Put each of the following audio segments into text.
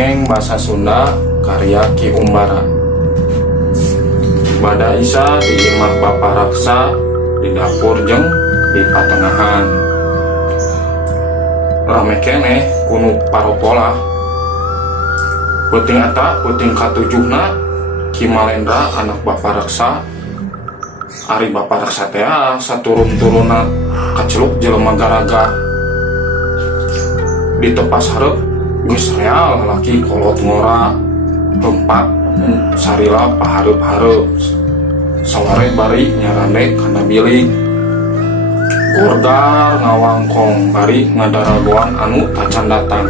Dongeng bahasa Sunda karya Ki Umbara. Bada Isa di imah Bapa Raksa di dapur jeung di patengahan. Rame keneh kunu paropola. Peuting eta peuting katujuhna Ki Malendra anak Bapa Raksa. Ari Bapa Raksa teh saturun-turunna kaceluk jelema garaga. Di tepas hareup geus real laki kolot ngora rempat sarila pahareup-hareup saware bari nyarane kana bilik gordar ngawangkong bari ngadaragoan anu tacan datang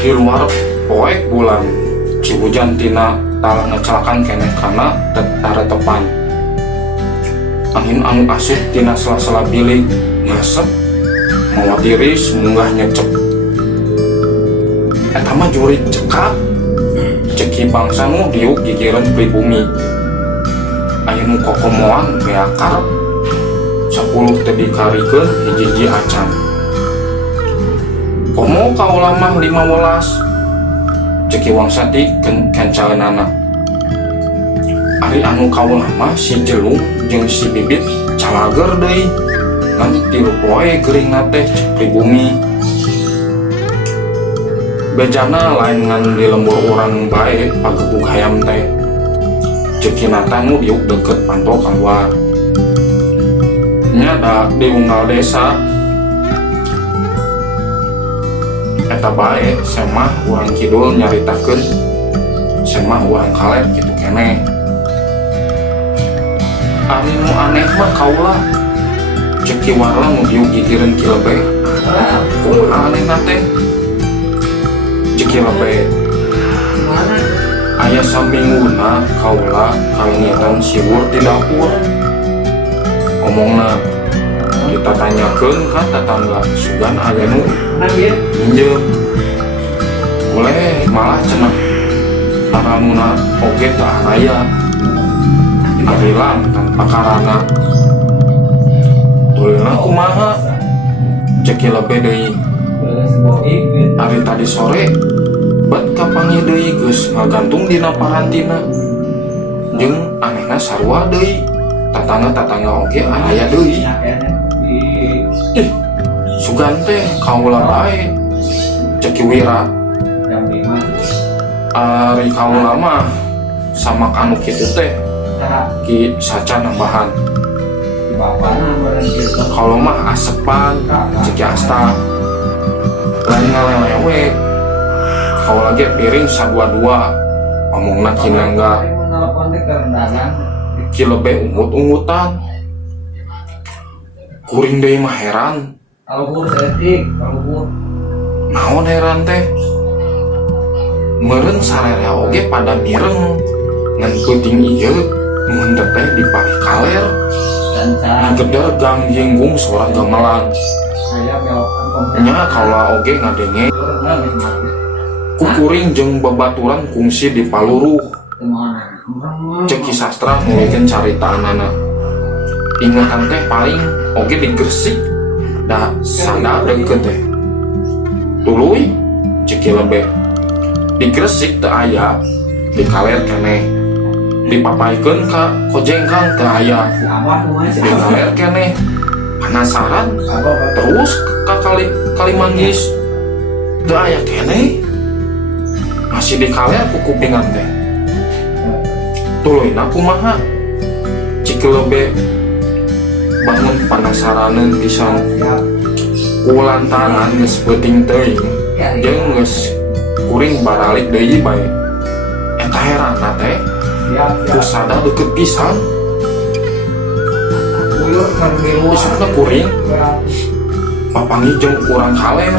di luar poek bulan cihujan tina tala ngecalakan keneh kana taretepan angin anu asup tina sela-sela bilik ngasep mawa tiris munggah nyecep eta mah jurig cekak ceki bangsa nu diuk gigireun pribumi aya nu kokomoan beakar 10 teh dikarikeun hiji-hiji acan komo kaula mah 15 ceki wangsati kencaleunana ari anu kaula mah si jelung jeung si bibit calager deui ngan 3 poe geuringna teh cek pribumi bejana lain ngan di lembur orang bae pagebug hayam teh cekinata nu diuk deket panto keluar nyada di unggal desa eta bae semah urang kidul nyaritakeun semah urang kaler kitu keneh ari nu aneh mah kaula ceki warla nu diuk gigireun kilebe kumaha anehna teh ceki lape aya sambinguna kaula kaingetan siwur di dapur omongna ditatanyakeun ka tetangga sugan aya nu minjem boleh malah cenah aranuna oge tah aya arilang tanpa karana tulina kumaha ceki lape deui hari tadi sore bet kapangi deui geus ngagantung dina parantina jeung anehna sarua deui tatangga oge aya deui sugan teh kaula bae ceki wira ari kaula mah samak anu kitu teh ki saca nambahan kalau mah asepan ceki asta lain ngalelewe kau lagi piring sadua-dua ngomongna kinangga kilebe umut-umutan kuring deui mah heran naon heran teh meureun sarere oge pada mireng ngan peuting ieu mun teh dipake kaler ngageder gang jenggung suara gamelan nya kaula oge ngadenge kukuring jeung babaturan kungsi di paluruh ceki sastra nulikeun caritaanana ingatan teh paling oge di Gresik da sanda deukeut teh tuluy ceki lebe di Gresik teu aya di kaler keneh dipapaikeun ka Kojengkang teu aya di kaler keneh penasaran terus ke Kalimanggis teu aya keneh masih di kaler ku kupingan teh tuluy kumaha cik lebe bangun panasaraneun pisan kulantaran geus peuting teuing jeung geus kuring baralik deui bae eta heranna teh kusada deukeut pisan isukna kuring papangi jeung urang kaler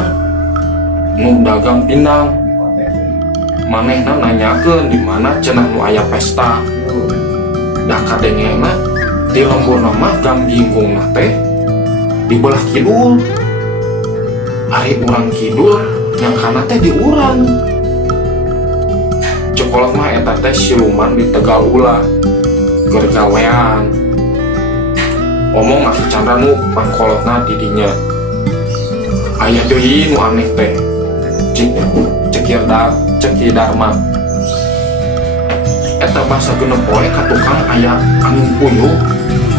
nu dagang pindang manehna nanyakeun di mana cenah nu aya pesta da kadengena di lemburna mah gang jinggungna teh di belah kidul ari urang kidul nyangkana teh di urang cokolot mah eta teh siluman di Tegal Ulah keur gawean omong Aki Chandra nu pangkolotna di dinya aya deui nu aneh teh cek ceki Dharma. Eta basa genep poe ka tukang aya angin puyuh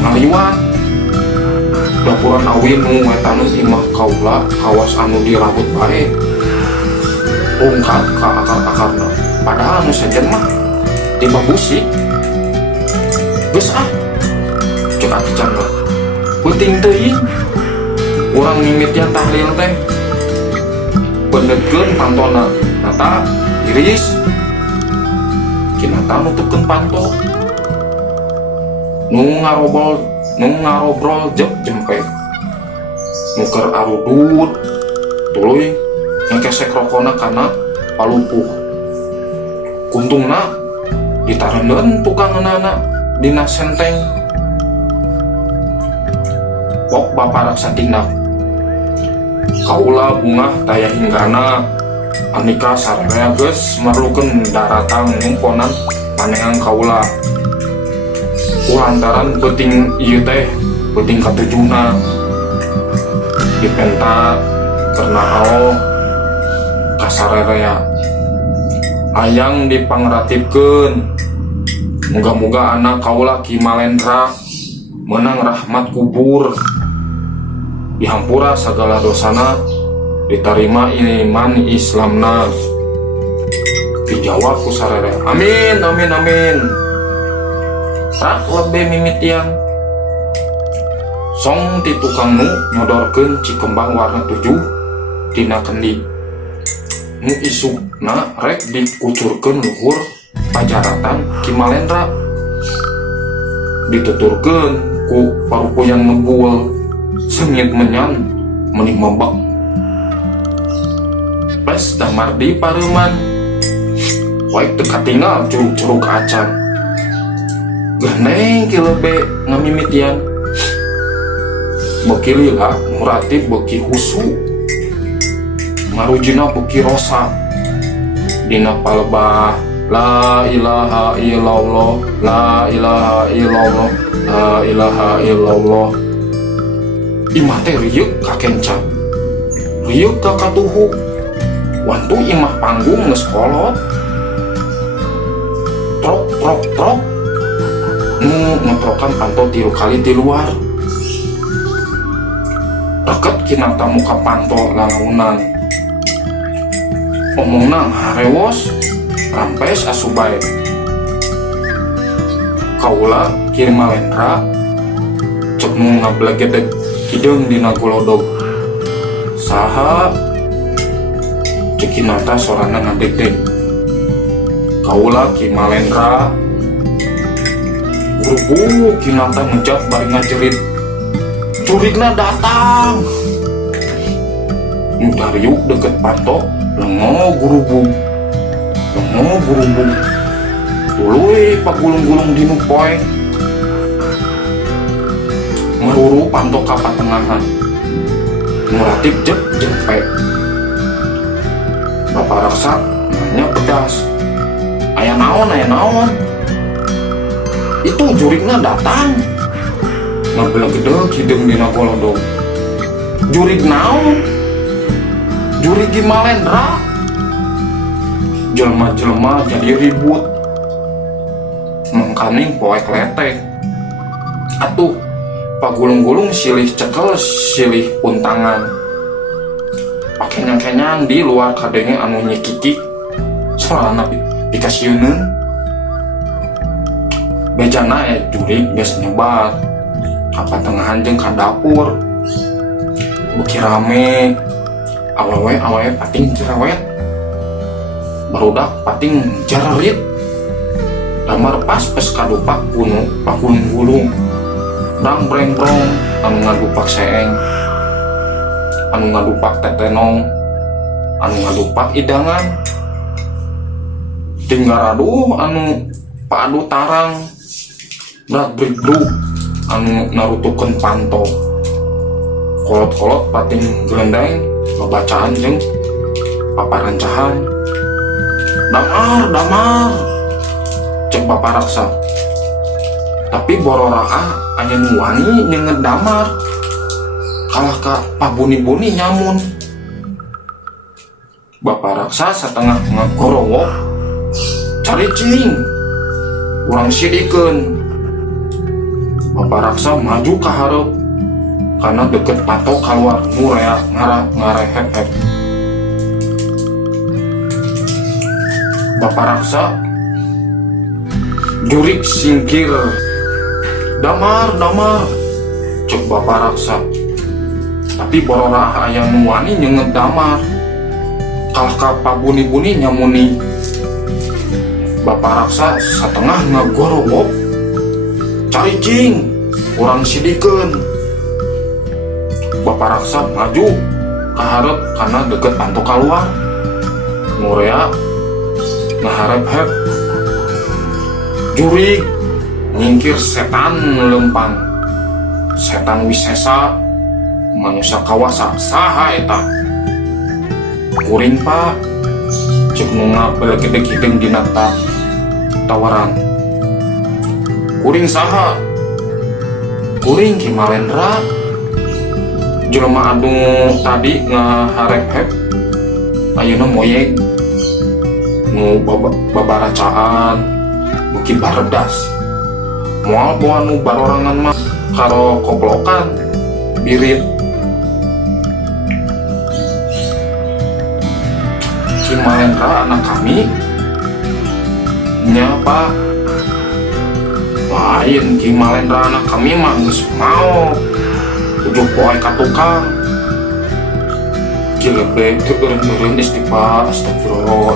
ngaliwat. Dapuran awin nu eta nu imah kaula kawas anu dirabut bae. Ungkat ka akar-akarna. Padahal anu sejen mah tiba busik. Geus cek atuh can mah. Penting teuing. Urang mimitian tahlil teh. Benerkeun pantona. Nata iris. Kinata nutupkeun panto. Nu ngarobrol jempek. Nuker arudut. Tuluy ngekesek rokona kana palupuh. Kuntungna ditarendeun tukangeunana dina senteng. Pok baparaksa tindak. Kaula bungah taya hinggana anika sararea geus merlukeun daratang ngumponan panehan kaula. Kulantaran beuting ieu teh beuting katujuna dipenta ternao kasararea hayang dipangratipkeun. Muga-muga anak kaula Ki Malendra menang rahmat kubur, dihampura segala dosana, diterima iman Islamna. Dijawab ku sarere. Amin amin amin. Rak lebe mimitian. Song ti tukang nu nyodorkeun cikembang warna 7 tina kendi. Nu isukna rek dikucurkeun luhur pajaratan Ki Malendra. Dituturkeun ku parupu yang ngebul sengit menyan mening mebak. Pes damar di pareuman. Waik teu katinggal curug-curug acan. Ganeng ki lebe ngamimitian. Beki lila muratib beki husu. Marujina beki rosa. Dina palebah la ilaha illallah, la ilaha illallah, la ilaha illallah. Imah teh riuk ka kencan, riuk ka katuhu. Wantu imah panggung geus kolot. Trok trok trok. Nu ngetrokan panto 3 kali di luar. Deket kinata muka panto lalaunan. Omongna harewos rampes asubae. Kaula Ki Malendra cek nu ngablegedeg kideung dina golodog. Saha cek kinata sorana ngadegdeg. Kaula Ki Malendra guru kinata ngejak bari ngajerit. Curigna datang. Nu dariuk deket panto lengo gurubung. Tuluy pagulung-gulung dinu poe. Meruru panto ka patengahan. Muratib jempek. Bapak raksa nanya pedas. Aya naon? Itu jurigna datang. Ngabelegedeg hideung dina golodog. Jurig naon? Jurig Ki Malendra. Jelma-jelma jadi ribut. Mengkaning poek letek. Atuh pagulung-gulung silih cekel silih puntangan. Pakenyang-kenyang di luar kadenge anu nyekikik. Soalna dikasieun. Bejana jurig geus nyebar ka patengahan jeung ka dapur. Beuki rame. Awewe pating cerewet. Barudak pating jarerit. Damar pas pes kadupak kuno pakulung-gulung. Dang breng-brong anu ngadupak seeng, anu ngadupak tetenong, anu ngadupak idangan. Tinggal aduh anu paadu tarang. Dak brig-brug anu narutukeun panto. Kolot-kolot pating gelendeng babacaan jeung paparancahan. Damar cek bapak raksa. Tapi bororaa aya nu wani nyenget damar. Kalah ka pabuni-buni nyamun. Bapak raksa setengah ngagorowok caricing urang sidikeun. Bapak raksa maju ke hareup karena deket patok keluar ngurea ngarehep-hep. Bapak raksa jurik singkir, damar cek bapak raksa. Tapi bororah aya nu wani nyeungeut damar, kalah ka pabuni-buni nyamuni. Bapak raksa setengah ngagorowok caricing urang sidikeun. Bapak raksa maju ka hareup karena deket panto keluar ngurea ngaharep-hep. Jurig nyingkir setan lempang, setan wisesa manusia kawasa saha eta. Kuring pak cek nu ngabelek-gedek hideung dina tawaran. Kuring saha? Kuring Ki Malendra, jelema anu tadi ngaharep-hep ayeuna moyeg nu babaracaan beuki baredas. Moal bawa nu barorangan mah karo koplokan birit. Ki Malendra anak kami nya pak. Lain Ki Malendra anak kami mah geus mau ujuk poe ka tukang. Ki lebih teu eureun istighfar, astagfirullah.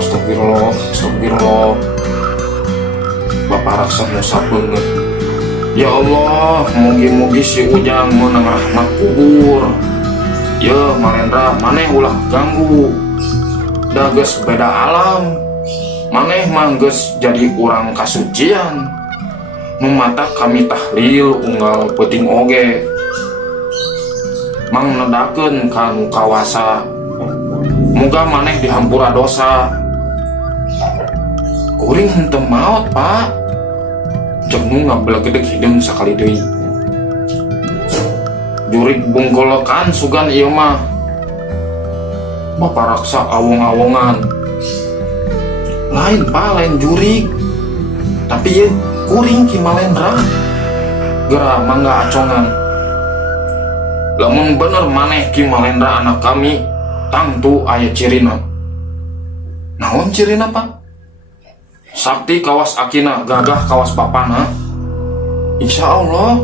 Bapak raksa nusa beungeut. Ya Allah, mugi-mugi si Ujang meunang rahmat kubur. Ya Malendra, maneh ulah ganggu. Da geus beda alam. Maneh mah geus jadi urang kasucian. Nu mata kami tahlil unggal peuting oge. Mang nedakeun ka nu kawasa. Muga maneh dihampura dosa. Kuring henteu maot, Pak. Cek nu ngabelek-gedek hideung sakali deui. Jurig bungkolokan sugan ieu mah. Bapak raksa awong-awongan. Lain Pak, lain jurig. Tapi ye kuring Ki Malendra. Geura mangga acongan. Lamun bener maneh Ki Malendra anak kami, tangtu aya cirina. Naon cirina Pak? Sakti kawas akina, gagah kawas bapana. Insya Allah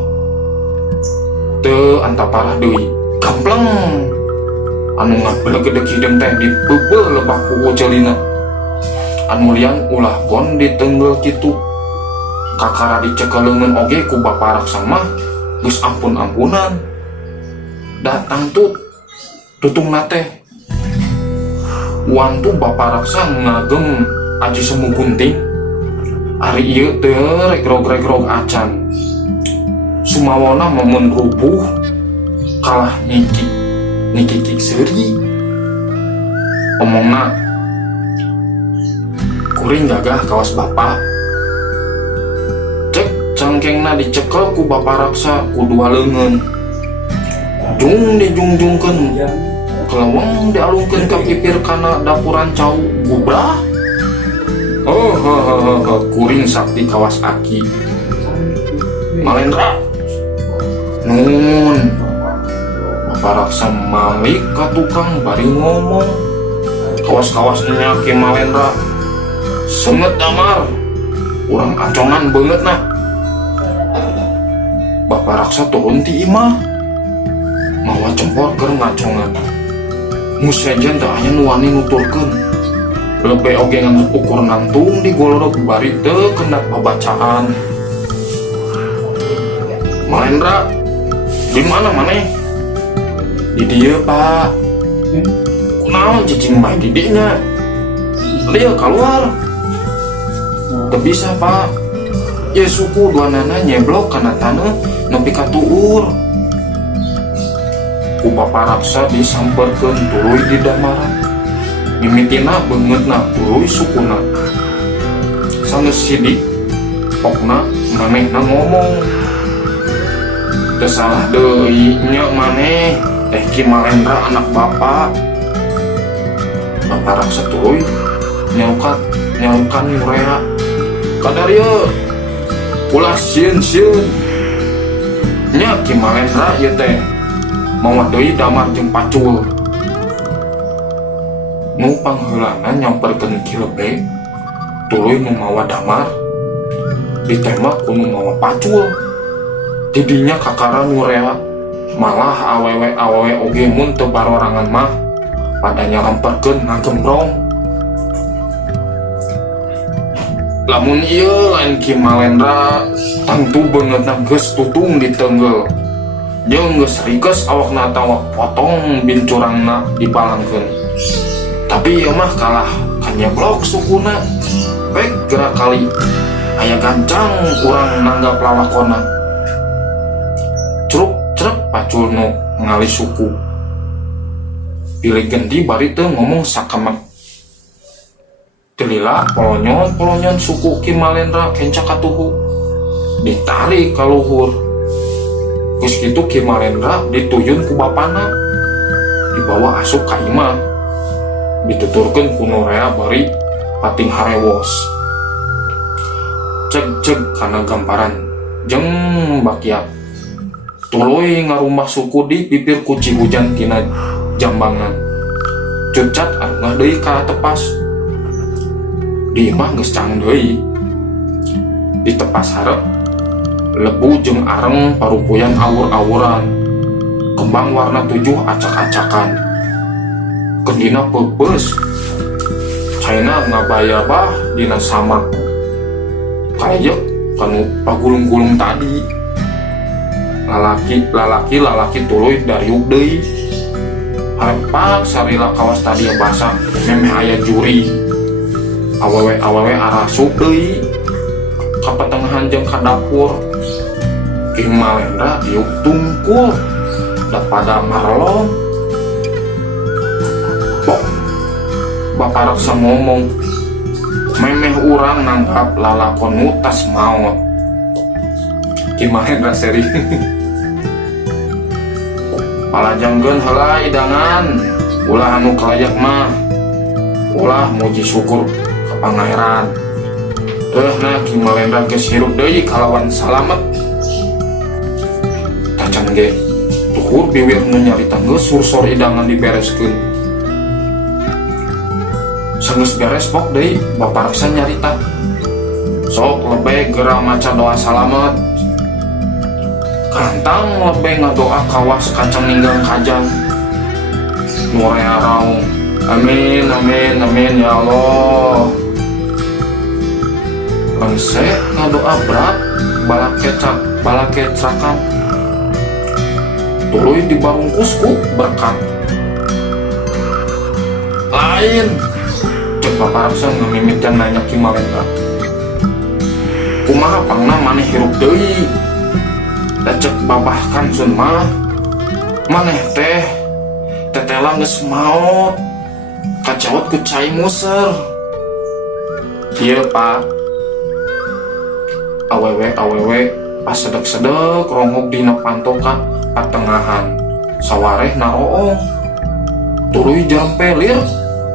teu anta parah deui. Gampleng anu ngabelek-gedek hideung teh dipeupeuh lebah ku celina. Anu lian ulah gon ditenggel kitu. Kakara dicekeleungeun oge ku bapak raksa mah geus ampun-ampunan. Datang tutungna teh wantu bapak raksa ngagem aji semu gunting. Ari ieu teu regrog-regrog acan. Sumawona momen rubuh kalah nyikik seuri. Omongna kuring gagah kawas bapak. Cek cangkengna dicekel ku bapak raksa ku dua leungeun. Jung dijungjungkeun, keleweng dialungkeun ka pipir kana dapuran cau gubrah. Kuring sakti kawas aki. Malendra, nun bapak raksa malik ka tukang bari ngomong. Kawas-kawasnya Ki Malendra senget damar, urang acongan beungeut na. Bapak raksa turun ti imah, mawa cempor keur ngacongan. Musejen teh aya nu wani nuturkeun. Lebe oge nganggo ukur nantung di golodog bari teu kendat babacaan. Malendra, di mana maneh? Di dieu Pak. Kunaon cicing bae di dinya? Lieu keluar. Teu bisa Pak. Ye suku duanana nyeblok kana taneuh nepi ka tuur. Ku bapak raksa disamperkeun tuluy di damaran. Mimitina beungeutna tuluy sukuna. Sanes sidik pokna manehna ngomong. Teu salah deui nya maneh teh Ki Malendra anak bapak. Bapak raksa tuluy nyalukan Nurea kadar ya ulah sieun nya Ki Malendra ieu teh mawa deui damar jeung pacul nu pangheulana nyamperkeun Ki Lebeg tuluy nu mawa damar ditembak ku nu mawa pacul tidinya kakara Nurea malah awewe oge mun teu barorangan mah pada nyalamperkeun ngagembrong. Lamun ieu lain Ki Malendra tentu beungeutna geus tutung di teungeul jeung geus rikeus awakna tawak potong bincurangna dipalangkeun. Tapi ieu mah kalah kanyeblok sukuna bek gerak kali aya gancang urang nanggap lalakonna. Cruk pacul nu ngali suku pilih gendi bari teu ngomong sakamat delila polonyon suku Ki Malendra kenca katuhu ditarik ka luhur. Geus kitu Ki Malendra dituyun ku bapana dibawa asup ka imah dituturkeun ku Nurea bari pating harewos ceg kana gamparan jeung bakiak tuluy ngarumbah suku di pipir ku Cihujan tina Jambangan cucat angah deui ka tepas di imah geus cang deui di tepas hareup lebu jeung areng parupuyan awur-awuran kembang warna 7 acak-acakan kendina peupeus caina ngabaya bah dina samak kayak kanu pagulung-gulung tadi lalaki tuluy dariuk deui harepak sarila kawas tadi basah memeh aya juri awewe arasup deui ka patengahan jeung ka dapur. Ki Malendra diuk tungkul da pada marlon pok bapak raksa ngomong memeh urang nanggap lalakon nutas maot. Ki Malendra seri palajengkeun heula idangan ulah anu kalayak mah ulah muji syukur ka Pangeran. Nah Ki Malendra geus hirup deui kalawan salamet tacan ge tuhur biwir nu nyarita geus sursor idangan dibereskeun. Sageus beres pok deui bapak raksa nyarita sok Lebeg geura maca doa salamet kantang Lebeg ngadoa kawas kacang ninggang kajang. Nurea raung amin ya Allah. Lengse ngadoa berat balakecakan tuluy dibarungkusku berkat lain cek bapak raksa ngamimiten nanya Ki Malendra kumaha pangna maneh hirup deui da cek babah Kansun mah maneh teh tetela geus maot kacaot ku cai muser. Ieu Pak awewe pas sedek rongok dina pantoka patengahan sawareh naroong tuluy jampelir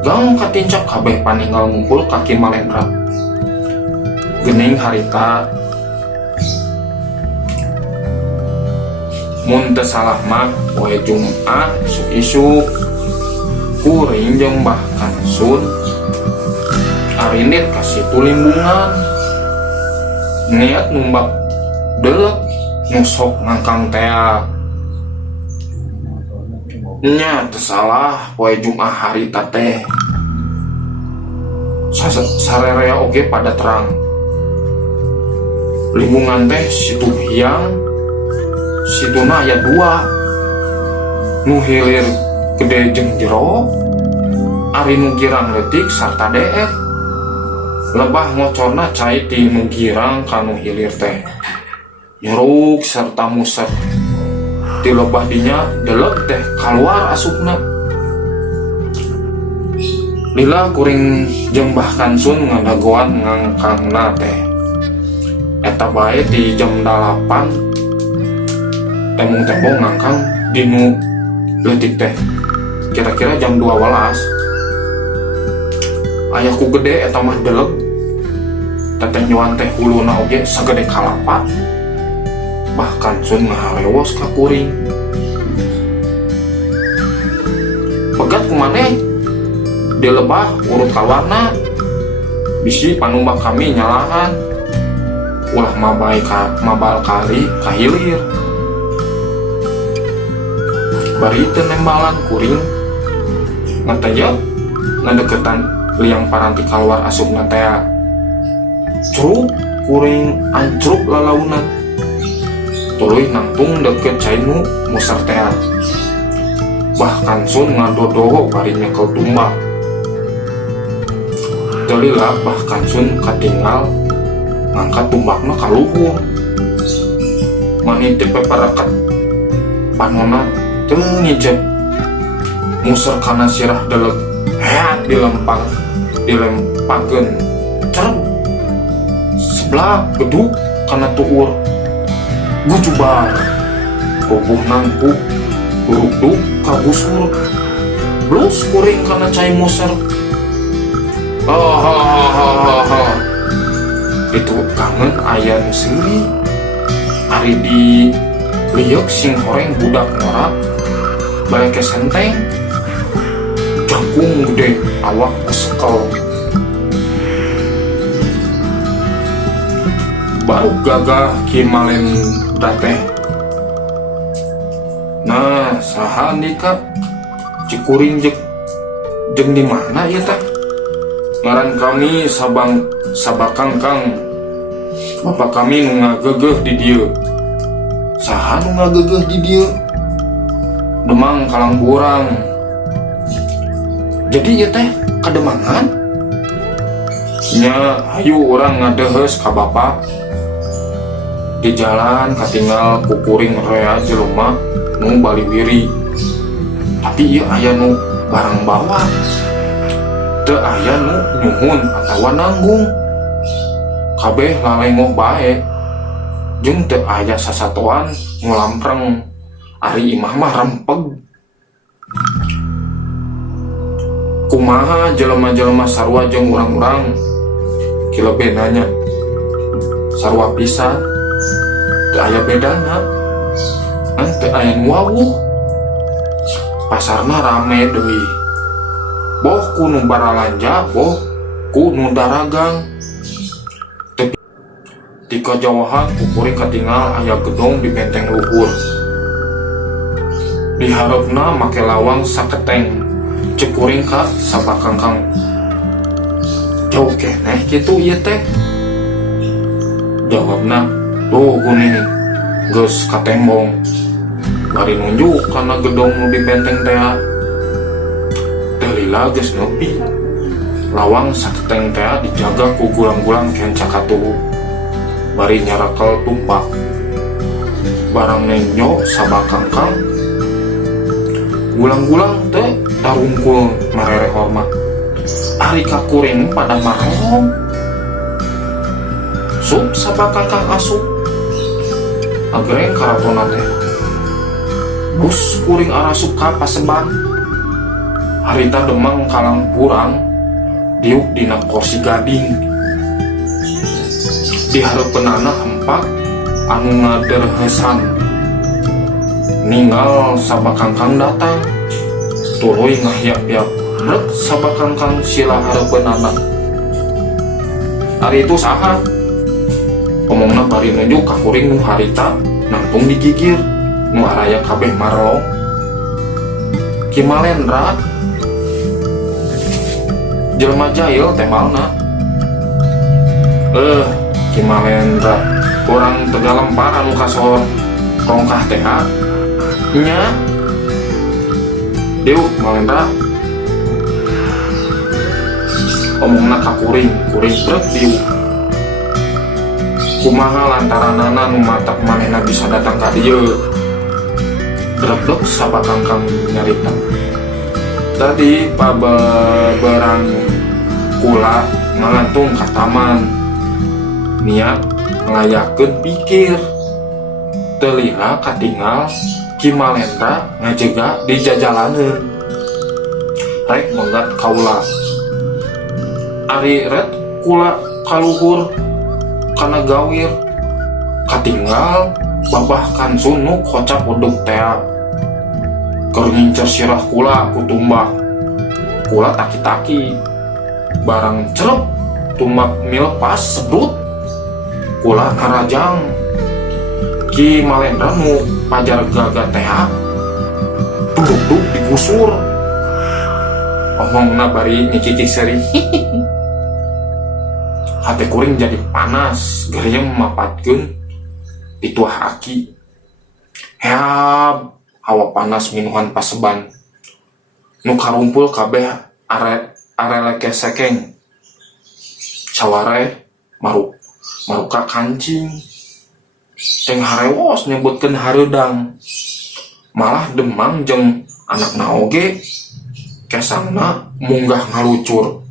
gang katincak kabeh paninggal ngumpul ka Ki Malendra. Geuning harita mun teu salah mah poe Jumat isuk kuring jeung Mbah Kansun arinit ka situ limbungan niat numbak delek nusok ngangkang tea nya teu salah poe Jumat harita teh sarerea oge pada terang limbungan teh situ hiang situna aya 2 nu hilir gede jeung jero ari nu girang leutik sarta deek lebah ngocorna cai ti nu girang ka nu hilir teh nyeruk serta muset ti lebah dinya delek teh kaluar asupna. Lila kuring jeung Mbah Kansun ngadagoan ngangkangna teh eta bae di jam 8 tembong ngangkang dinu leutik teh kira-kira jam 12 ayahku gede eta mah deleg. Tetenjuan teh huluna oge sagede kalapa. Bahkan sun ngaharewos ka kuring. Pegat kumaneh di lebah urut kawarna. Bisi panumbak kami nyalahan. Ulah mabal kali kahilir. Bari teu nembalan kuring ngataya ngadeketan liang paranti keluar asupna teh. Curug kuring ancruk lalaunan. Tuluy nangtung deket cainu musar teh. Bahkan sun ngadodo bari nyekel tumbak. Telila bahkan sun katinggal ngangkat tumbakna ka luhur. Mani teu peparakat panona teu ngijep musar kana sirah deleg heat dilempakeun cerep sebelah geduk kana tuur gujubar kobuh nangkuk buruk-duk kagusur blus kuring kana cai musar. Itu kangen aya nu seuli ari di liuk sing horeng budak norak balik ke senteng jangkung gede awak kesekel. Baru gagah kimalen dateh. Nah saha nika cikuring jeung di mana ieu teh? Ngaran kami sabakang kang. Bapak kami nu ngagegeh di dieu. Saha nu ngagegeh di dieu? Demang kalang burang. Jadi ieu teh kademangan? Nya hayu urang ngadeheus ka bapak. Di jalan katinggal kukuring rea jelema nu baliwiri. Tapi ieu aya nu barang bawa. Teu aya nu nyuhun atawa nanggung. Kabeh lalengoh bae. Jeung teu aya sasatoan ngulampreng. Ari imah mah rempeg. Kumaha jelema-jelema sarua jeung urang-urang? Kilebe nanya. Sarua pisan. Teu aya bedana. Teu aya nu wawuh. Pasarna rame deui. Boh ku nu baralanja, boh ku nu daragang. Di kajauhan kukuring katinggal aya gedong di benteng luhur. Di hareupna make lawang saketeng. Cekuring ka sabakangkang. Jauh keneh kitu ieu teh. Jawabna, tuh kuning geus katembong. Bari nunjuk kana gedong nu di benteng teh. Lila geus nepi. Lawang saketeng teh dijaga ku gulang-gulang kenca katuhu. Bari nyarakel tumpak. Barang nenyo sabakangkang. Gulang-gulang teh tarungkul marere hormat. Ari kakuring pada marong. Sup sabakangkang asup. Agreng karatona teh. Bus kuring arasup ka paseban. Harita demang kalang kurang diuk dina kursi gading. Di hareupeunana hempak anu ngaderhesan. Ninggal sabakangkang datang. Tuluy ngahyak-yak brek sabakangkang sila hareupeunana. Ari itu saha? Omongna bari nunjuk ka kuring nu harita nangtung digigir nu araya kabeh marlong. Kimalendra jelema jahil temalna. Kimalendra kurang tegalempar anu kasor rongkah teh. Nya Deuk Malendra. Omongna ka kuring brek diuk. Kumaha lantaranana nu matak manehna bisa datang ka dieu. Dredeg sabakangkang nyarita. Tadi paberang kula ngalantung ka taman. Niat ngelayakeun pikir. Teu liha katinggal Kimalendra ngajega di jajalaneun. Rek menggat kaula. ari red kula kaluhur kana gawir katinggal babahkan sunuk kocap uduk tea keur ngincer sirah kula ku tumbak kula taki-taki barang cerep tumbak milepas sedut kula ngarajang Ki Malendra nu pajar gaga tea duduk digusur omongna bari nyicicik seri hati kuring jadi panas geriam mapatkeun dituah aki heab hawa panas minuhan paseban nu karumpul kabeh are sekeng saware maruka kancing teng harewos nyebutkeun hareudang malah demang jeung anakna oge kesangna munggah ngalucur